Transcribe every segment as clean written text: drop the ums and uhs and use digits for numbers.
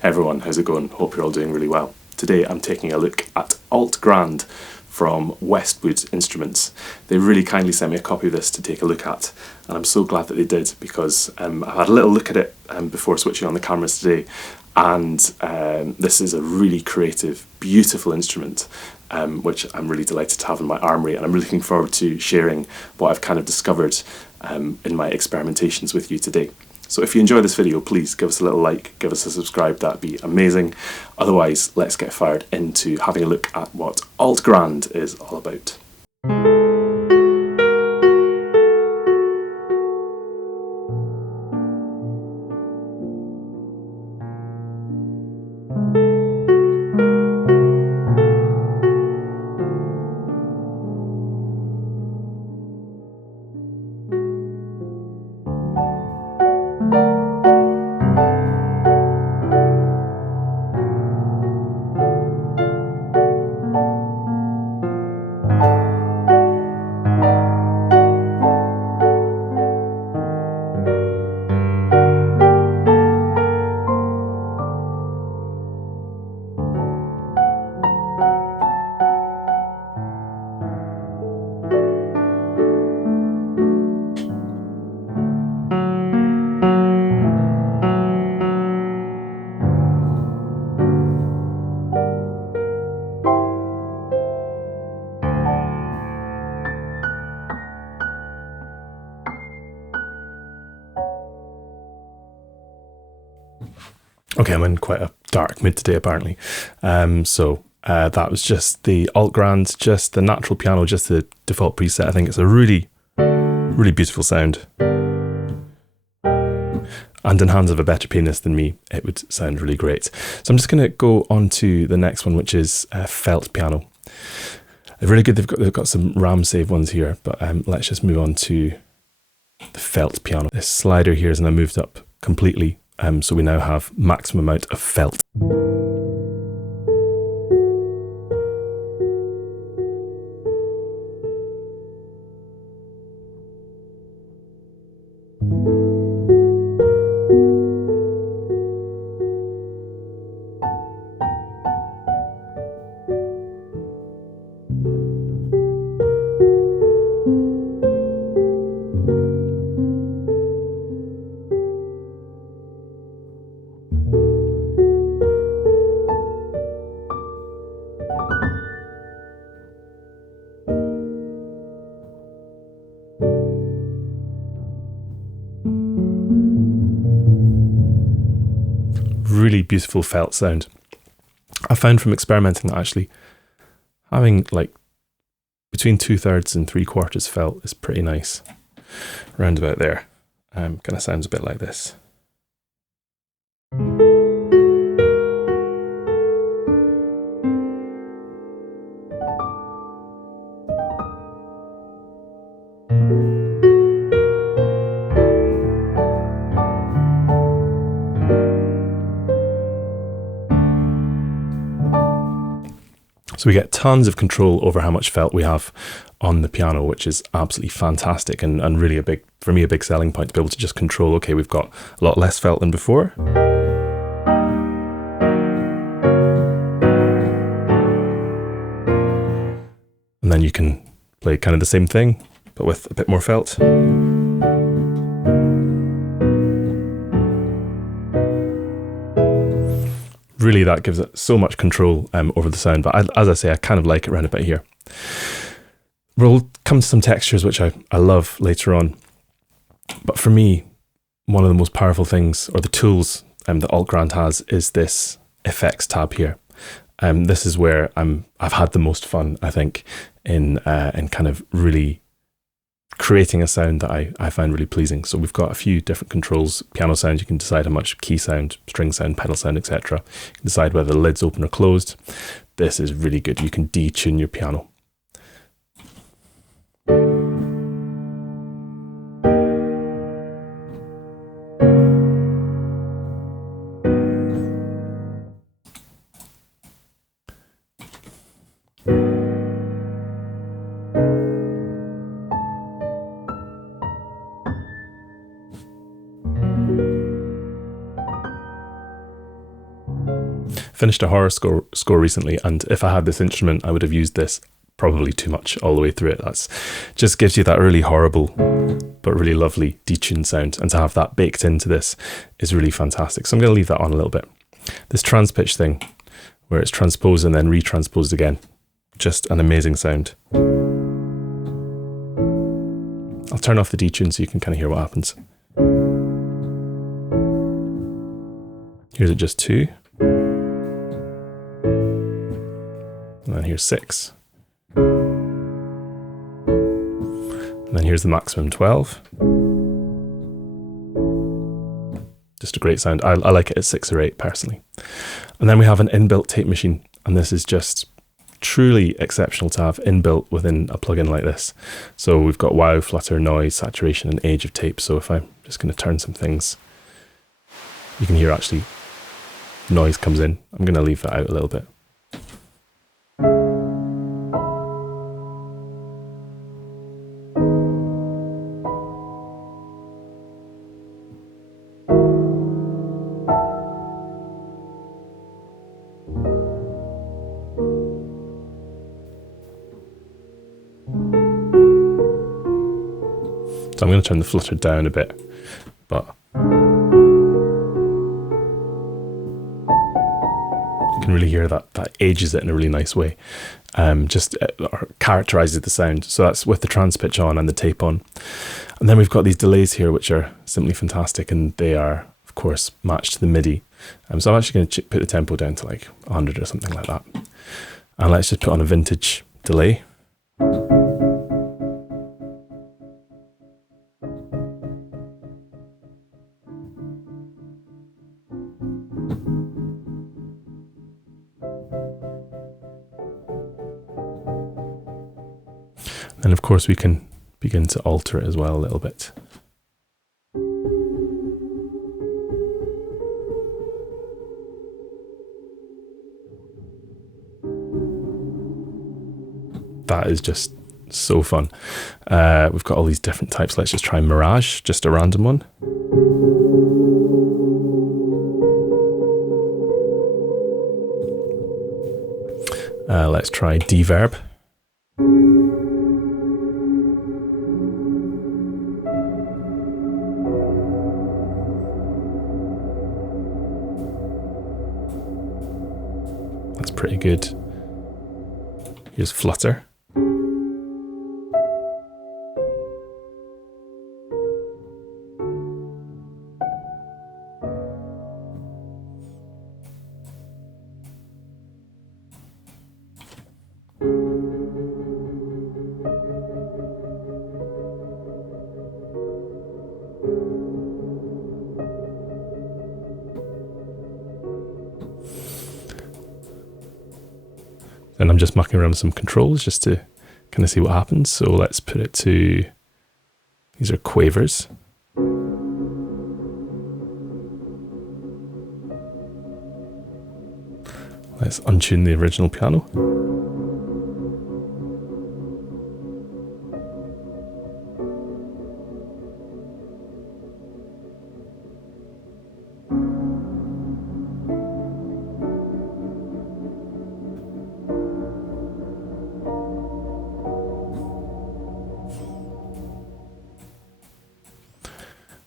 Hey everyone, how's it going? Hope you're all doing really well. Today I'm taking a look at Alt Grand from Westwood Instruments. They really kindly sent me a copy of this to take a look at, and I'm so glad that they did, because I've had a little look at it before switching on the cameras today, and this is a really creative, beautiful instrument, which I'm really delighted to have in my armoury, and I'm really looking forward to sharing what I've kind of discovered in my experimentations with you today. So if you enjoy this video, please give us a little like, give us a subscribe, that'd be amazing. Otherwise, let's get fired into having a look at what Alt Grand is all about. Okay, I'm in quite a dark mood today apparently. That was just the Alt Grand, just the natural piano, just the default preset. I think it's a really, really beautiful sound. And in hands of a better pianist than me, it would sound really great. So I'm just going to go on to the next one, which is felt piano. They're really good. They've got some RAM save ones here, but let's just move on to the felt piano. This slider here is now moved up completely. So we now have maximum amount of felt. Really beautiful felt sound. I found from experimenting that actually having like between 2/3 and 3/4 felt is pretty nice. Round about there. Kind of sounds a bit like this. So we get tons of control over how much felt we have on the piano, which is absolutely fantastic and really for me, a big selling point to be able to just control, okay, we've got a lot less felt than before. And then you can play kind of the same thing, but with a bit more felt. Really, that gives it so much control over the sound, but as I say, I kind of like it around about here. We'll come to some textures, which I love later on, but for me, one of the most powerful things, or the tools that Alt Grand has, is this effects tab here. This is where I've had the most fun, I think, in kind of really creating a sound that I find really pleasing. So we've got a few different controls. Piano sound, you can decide how much key sound, string sound, pedal sound, etc. You can decide whether the lid's open or closed. This is really good. You can detune your piano. Finished a horror score recently, and if I had this instrument, I would have used this probably too much all the way through it. That's just gives you that really horrible but really lovely detuned sound, and to have that baked into this is really fantastic. So I'm going to leave that on a little bit. This transpitch thing, where it's transposed and then retransposed again, just an amazing sound. I'll turn off the detune so you can kind of hear what happens. Here's it just 2. And then here's 6. And then here's the maximum 12. Just a great sound. I like it at 6 or 8 personally. And then we have an inbuilt tape machine, and this is just truly exceptional to have inbuilt within a plugin like this. So we've got wow, flutter, noise, saturation, and age of tape. So if I'm just going to turn some things, you can hear actually noise comes in. I'm going to leave that out a little bit. So I'm going to turn the flutter down a bit, but you can really hear that ages it in a really nice way. Just characterizes the sound. So that's with the transpitch on and the tape on. And then we've got these delays here, which are simply fantastic, and they are, of course, matched to the MIDI. So I'm actually going to put the tempo down to like 100 or something like that. And let's just put on a vintage delay. And of course we can begin to alter it as well a little bit. That is just so fun. We've got all these different types. Let's just try Mirage, just a random one. Let's try Deverb. That's pretty good. Here's Flutter. And I'm just mucking around with some controls just to kind of see what happens. So let's put it to, these are quavers. Let's untune the original piano.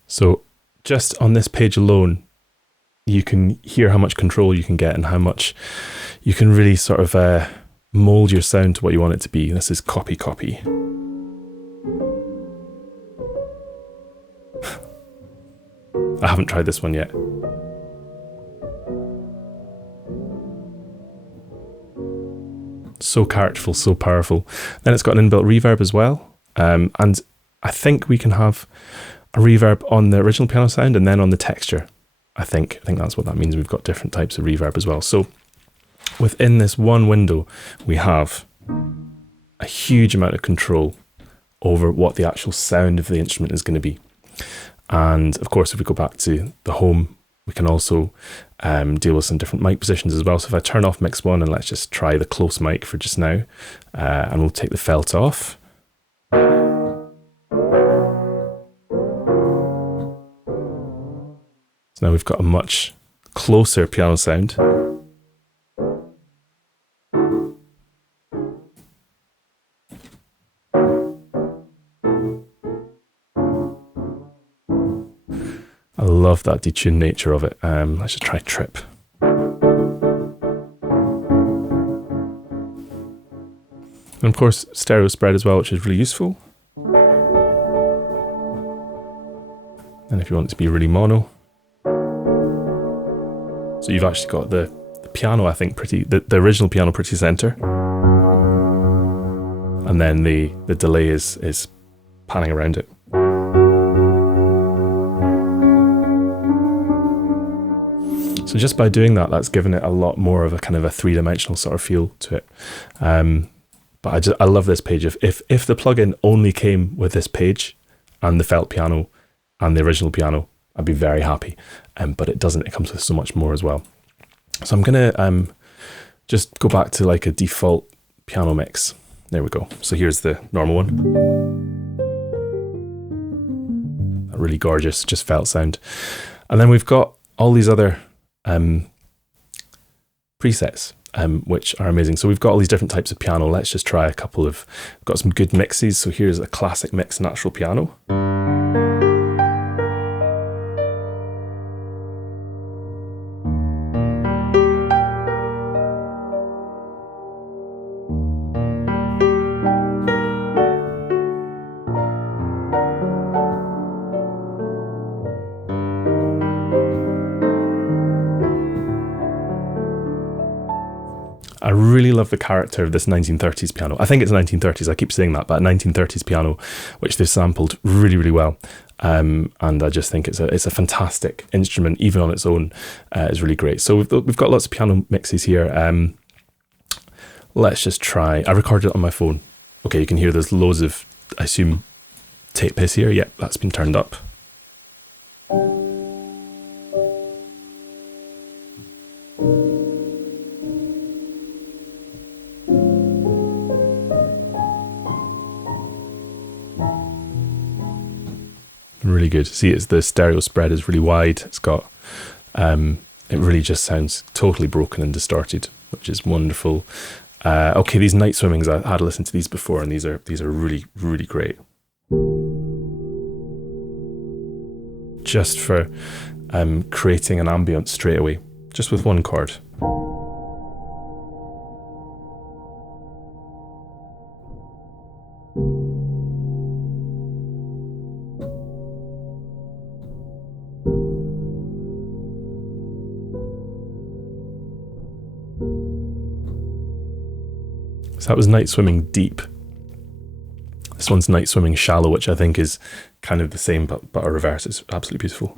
So just on this page alone, you can hear how much control you can get and how much you can really sort of mold your sound to what you want it to be. This is copy. I haven't tried this one yet. So characterful, so powerful. Then it's got an inbuilt reverb as well. And I think we can have a reverb on the original piano sound and then on the texture. I think that's what that means. We've got different types of reverb as well. So within this one window, we have a huge amount of control over what the actual sound of the instrument is going to be. And of course, if we go back to the home, we can also deal with some different mic positions as well. So if I turn off mix 1 and let's just try the close mic for just now, and we'll take the felt off. Now we've got a much closer piano sound. I love that detuned nature of it. Let's just try trip. And of course, stereo spread as well, which is really useful. And if you want it to be really mono. So you've actually got the piano, I think, the original piano pretty center. And then the delay is panning around it. So just by doing that, that's given it a lot more of a kind of a three-dimensional sort of feel to it. But I love this page. If the plugin only came with this page and the felt piano and the original piano, I'd be very happy. But it doesn't. It comes with so much more as well. So I'm gonna just go back to like a default piano mix. There we go. So here's the normal one. A really gorgeous, just felt sound. And then we've got all these other presets. Which are amazing. So we've got all these different types of piano. Let's just try a couple of, we've got some good mixes. So here's a classic mix natural piano. I really love the character of this 1930s piano. I think it's 1930s, I keep saying that, but 1930s piano, which they've sampled really, really well. And I just think it's a fantastic instrument, even on its own, is really great. So we've got lots of piano mixes here. Let's just try, I recorded it on my phone. Okay, you can hear there's loads of, I assume, tape hiss here. Yep, that's been turned up. Really good. See, it's the stereo spread is really wide. It's got, it really just sounds totally broken and distorted, which is wonderful. Okay, these night swimmings, I had listened to these before, and these are really, really great. Just for creating an ambience straight away, just with one chord. So that was Night Swimming Deep. This one's Night Swimming Shallow, which I think is kind of the same, but a reverse. It's absolutely beautiful.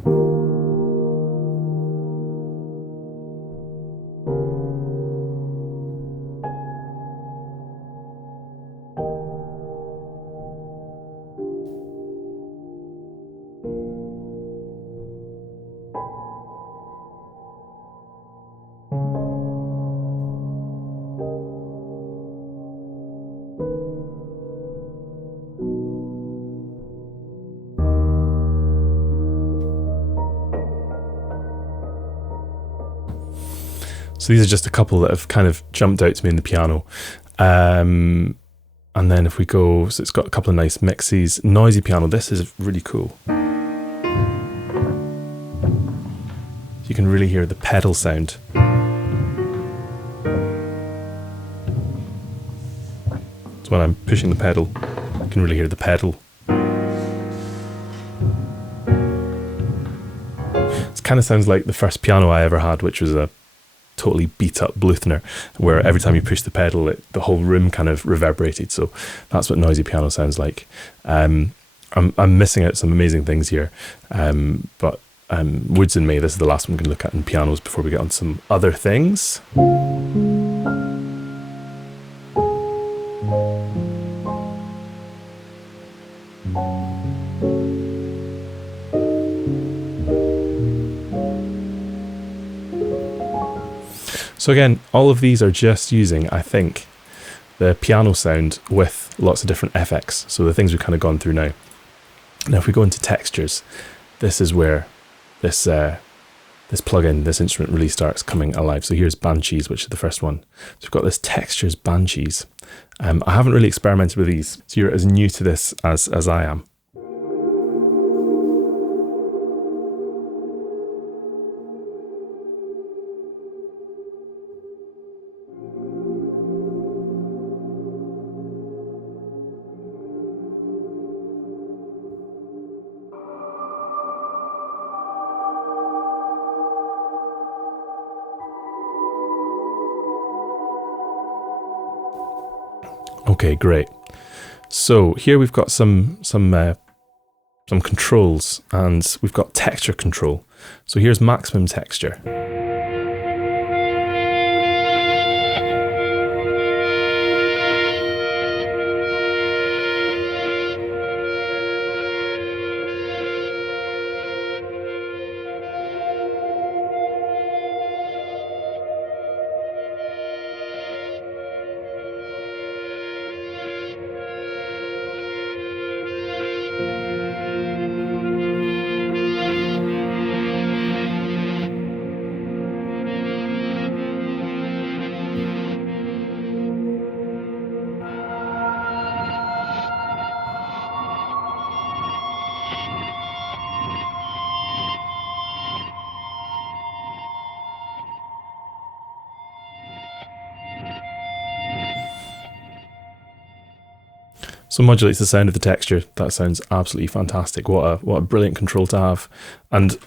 So these are just a couple that have kind of jumped out to me in the piano. And then if we go, so it's got a couple of nice mixes. Noisy piano, this is really cool. You can really hear the pedal sound. So when I'm pushing the pedal, you can really hear the pedal. It kind of sounds like the first piano I ever had, which was a totally beat up Bluthner, where every time you push the pedal, the whole room kind of reverberated. So that's what noisy piano sounds like. I'm missing out some amazing things here, but Woods and May, this is the last one we're going to look at in pianos before we get on to some other things. So again, all of these are just using, I think, the piano sound with lots of different FX. So the things we've kind of gone through now. Now if we go into textures, this is where this this plugin, this instrument really starts coming alive. So here's Banshees, which is the first one. So we've got this Textures Banshees. I haven't really experimented with these, so you're as new to this as I am. Okay, great. So here we've got some controls, and we've got texture control. So here's maximum texture. So modulates the sound of the texture. That sounds absolutely fantastic. What a brilliant control to have. And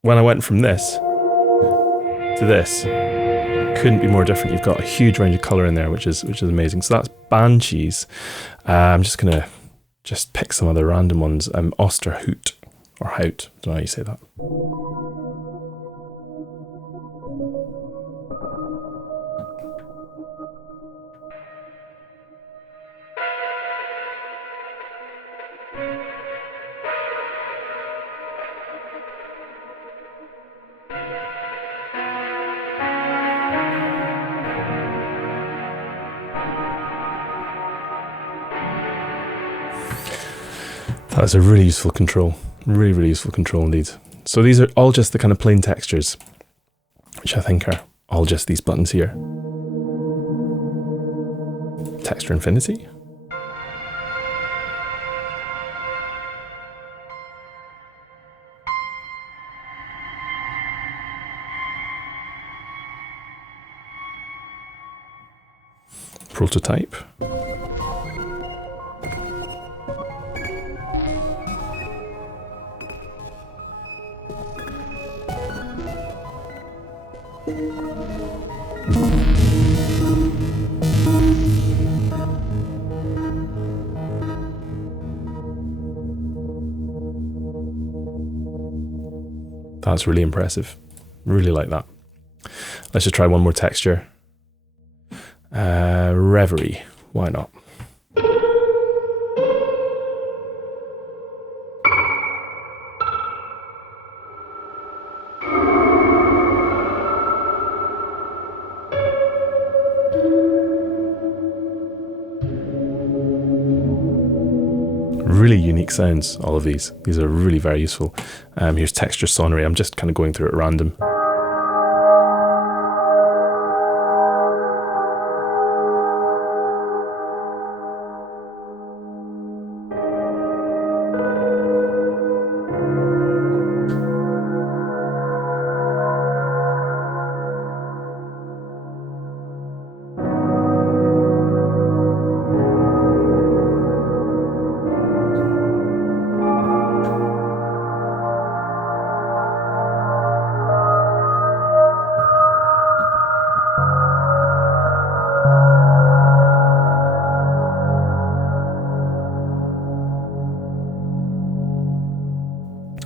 when I went from this to this, couldn't be more different. You've got a huge range of color in there, which is amazing. So that's Banshees. I'm just gonna pick some other random ones. Osterhout or Hout. Don't know how you say that. That's a really useful control. Really, really useful control indeed. So these are all just the kind of plain textures, which I think are all just these buttons here. Texture Infinity. Prototype. That's really impressive. Really like that. Let's just try one more texture. Reverie. Why not? Really unique sounds, all of these. These are really very useful. Here's Texture Sonnery. I'm just kind of going through it at random.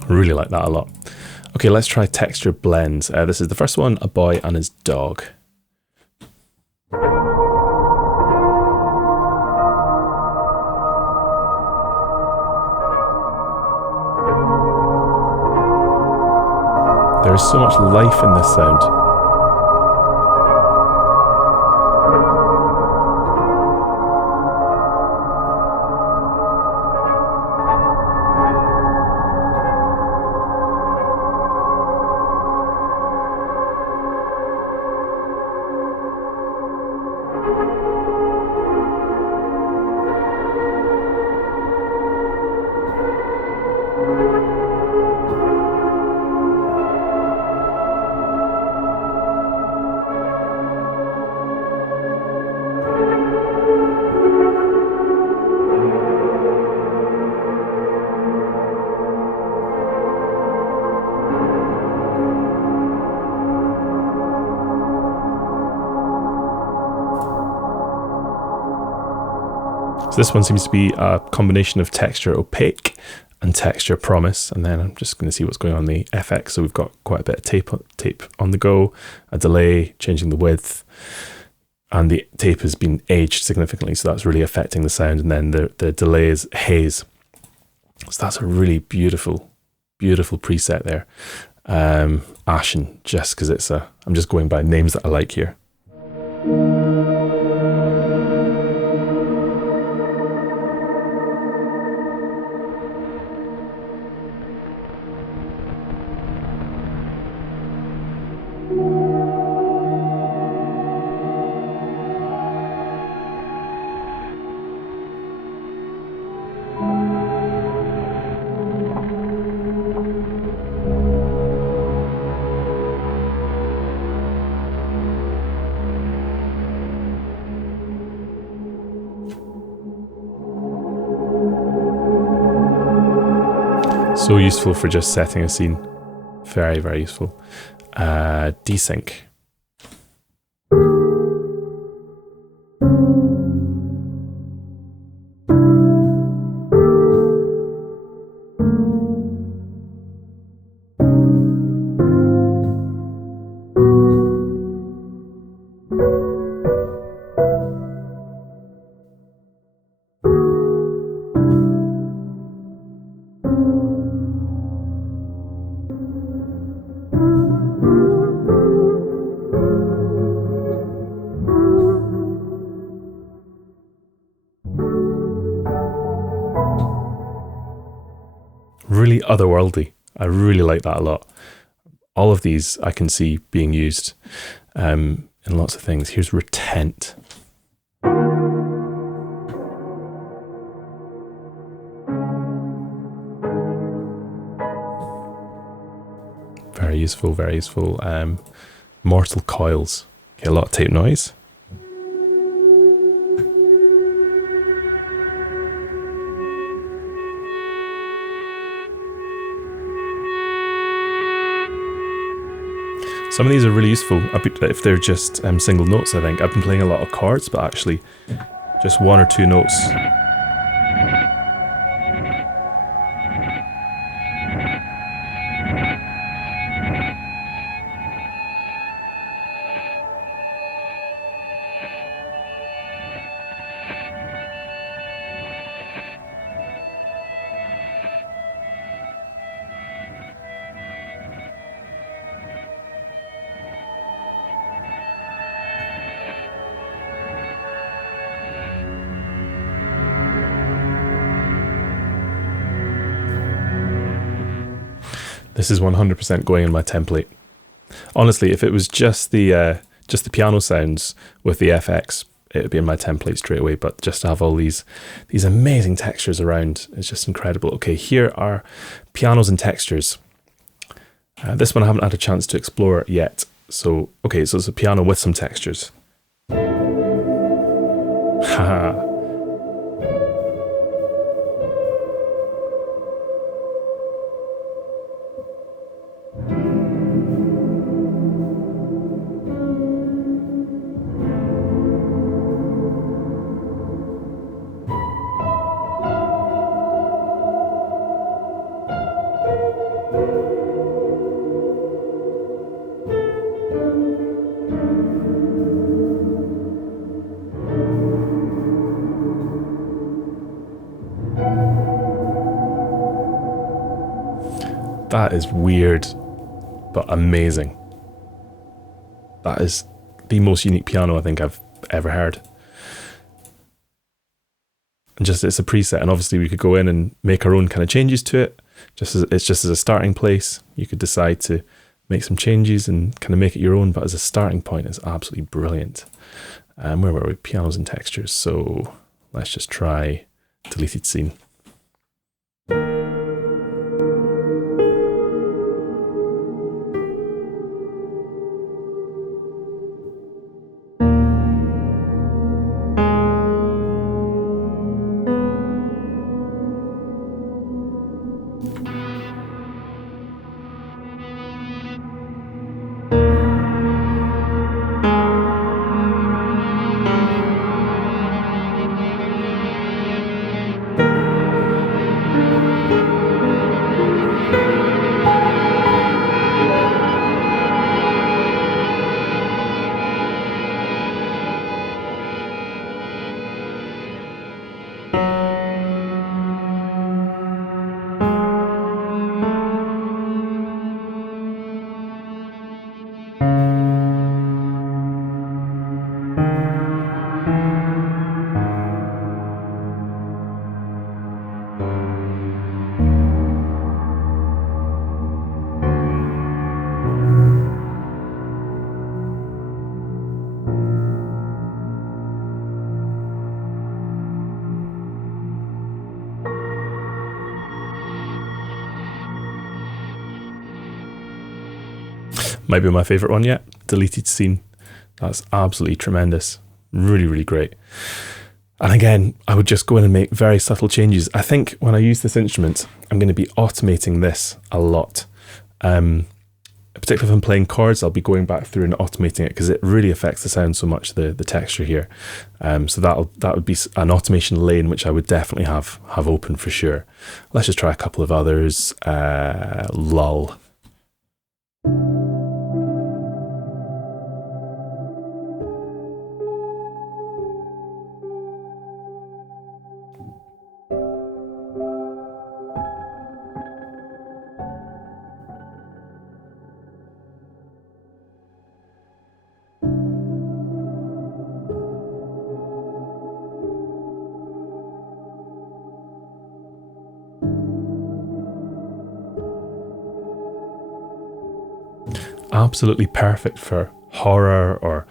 Really like that a lot. Okay, let's try texture blends. This is the first one, a boy and his dog. There is so much life in this sound. So this one seems to be a combination of texture opaque and texture promise. And then I'm just going to see what's going on in the FX. So we've got quite a bit of tape on the go, a delay, changing the width, and the tape has been aged significantly. So that's really affecting the sound. And then the delay is haze. So that's a really beautiful preset there. Ashen, just because I'm just going by names that I like here. So useful for just setting a scene. Very, very useful. Desync. Really otherworldly. I really like that a lot. All of these I can see being used in lots of things. Here's retent. Very useful, very useful. Mortal coils. Get a lot of tape noise. Some of these are really useful if they're just single notes, I think. I've been playing a lot of chords, but actually just one or two notes. This is 100% going in my template. Honestly, if it was just the piano sounds with the FX, it would be in my template straight away. But just to have all these amazing textures around is just incredible. Okay, here are pianos and textures. This one I haven't had a chance to explore yet. So, okay, so it's a piano with some textures. Haha. That is weird, but amazing. That is the most unique piano I think I've ever heard. And just it's a preset, and obviously we could go in and make our own kind of changes to it. It's just as a starting place. You could decide to make some changes and kind of make it your own, but as a starting point, it's absolutely brilliant. Where were we? Pianos and textures. So let's just try deleted scene. might be my favourite one yet. Deleted scene. That's absolutely tremendous. Really, really great. And again, I would just go in and make very subtle changes. I think when I use this instrument, I'm going to be automating this a lot. Particularly if I'm playing chords, I'll be going back through and automating it because it really affects the sound so much, the texture here. So that would be an automation lane which I would definitely have open for sure. Let's just try a couple of others. Lull. Absolutely perfect for horror or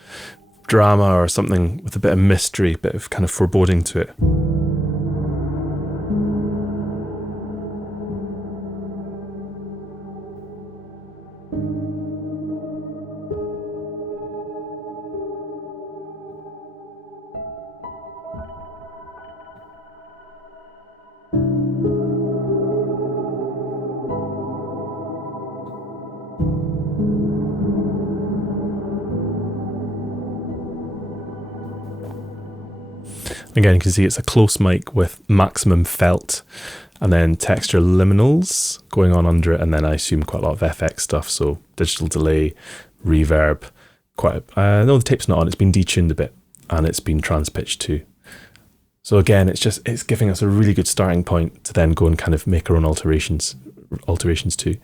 drama or something with a bit of mystery, a bit of kind of foreboding to it. Again, you can see it's a close mic with maximum felt and then texture liminals going on under it, and then I assume quite a lot of FX stuff, so digital delay, reverb, no, the tape's not on, it's been detuned a bit, and it's been transpitched too. So again, it's giving us a really good starting point to then go and kind of make our own alterations too.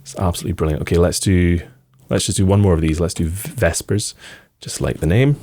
It's absolutely brilliant. Okay, let's just do one more of these. Let's do Vespers, just like the name.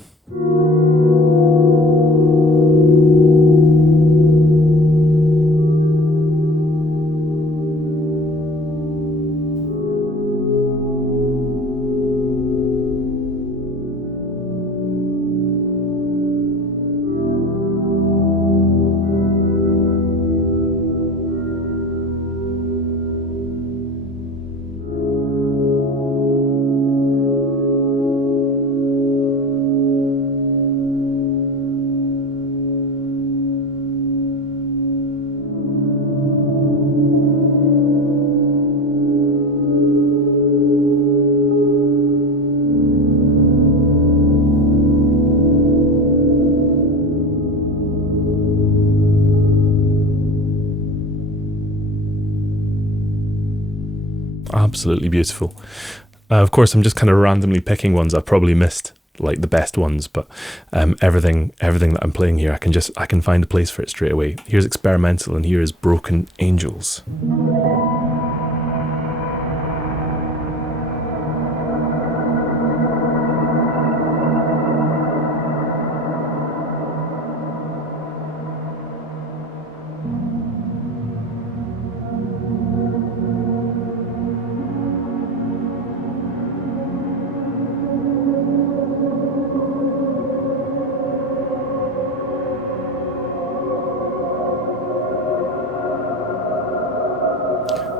Absolutely beautiful. Of course, I'm just kind of randomly picking ones I've probably missed, like the best ones, but everything that I'm playing here, I can find a place for it straight away. Here's Experimental, and here is Broken Angels.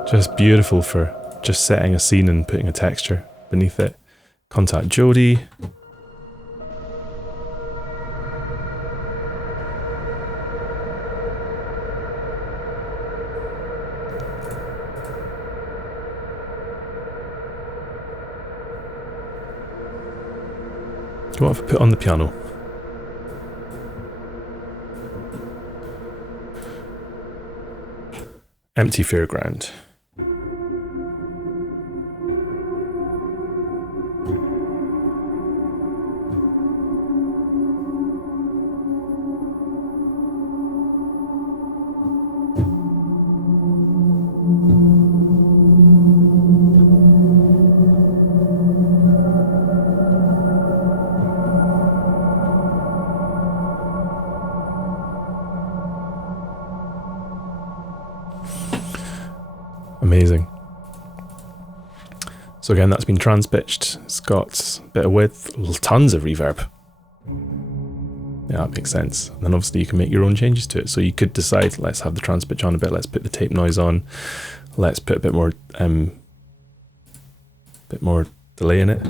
Just beautiful for just setting a scene and putting a texture beneath it. Contact Jody. What have I put on the piano? Empty Fairground. Amazing. So again, that's been transpitched. It's got a bit of width, tons of reverb. Yeah, that makes sense. And then obviously you can make your own changes to it. So you could decide, let's have the transpitch on a bit, let's put the tape noise on, let's put a bit more delay in it.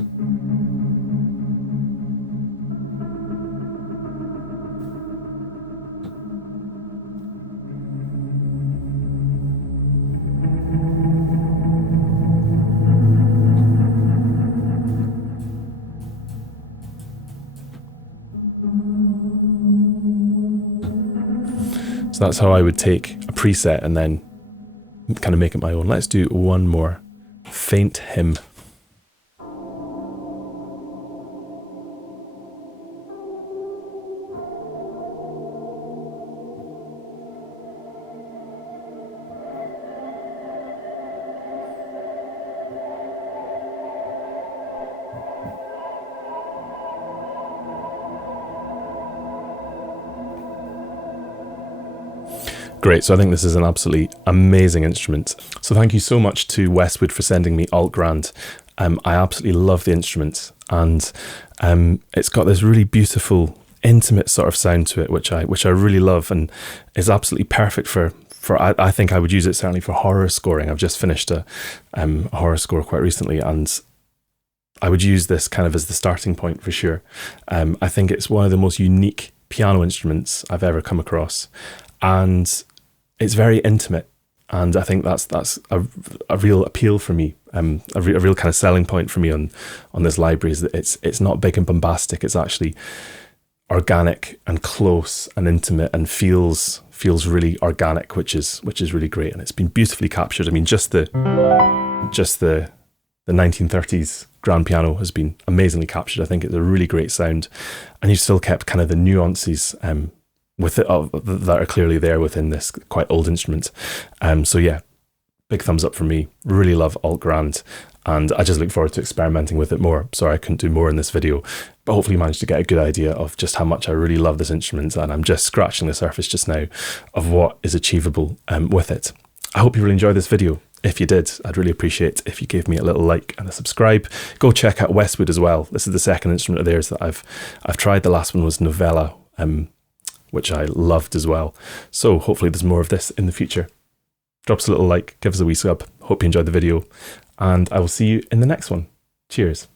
So that's how I would take a preset and then kind of make it my own. Let's do one more faint hymn. Great, so I think this is an absolutely amazing instrument. So thank you so much to Westwood for sending me Alt Grand. I absolutely love the instrument, and it's got this really beautiful, intimate sort of sound to it, which I really love, and is absolutely perfect for I think I would use it certainly for horror scoring. I've just finished a horror score quite recently, and I would use this kind of as the starting point for sure. I think it's one of the most unique piano instruments I've ever come across, and it's very intimate, and I think that's a real appeal for me, a real kind of selling point for me on this library, is that it's not big and bombastic. It's actually organic and close and intimate, and feels really organic, which is really great, and it's been beautifully captured. I mean, just the 1930s grand piano has been amazingly captured. I think it's a really great sound, and you've still kept kind of the nuances with it that are clearly there within this quite old instrument. So yeah, big thumbs up from me. Really love Alt Grand, and I just look forward to experimenting with it more. Sorry I couldn't do more in this video, but hopefully you managed to get a good idea of just how much I really love this instrument, and I'm just scratching the surface just now of what is achievable with it. I hope you really enjoyed this video. If you did, I'd really appreciate if you gave me a little like and a subscribe. Go check out Westwood as well. This is the second instrument of theirs that I've tried. The last one was Novella, which I loved as well. So hopefully there's more of this in the future. Drop us a little like, give us a wee sub. Hope you enjoyed the video, and I will see you in the next one. Cheers.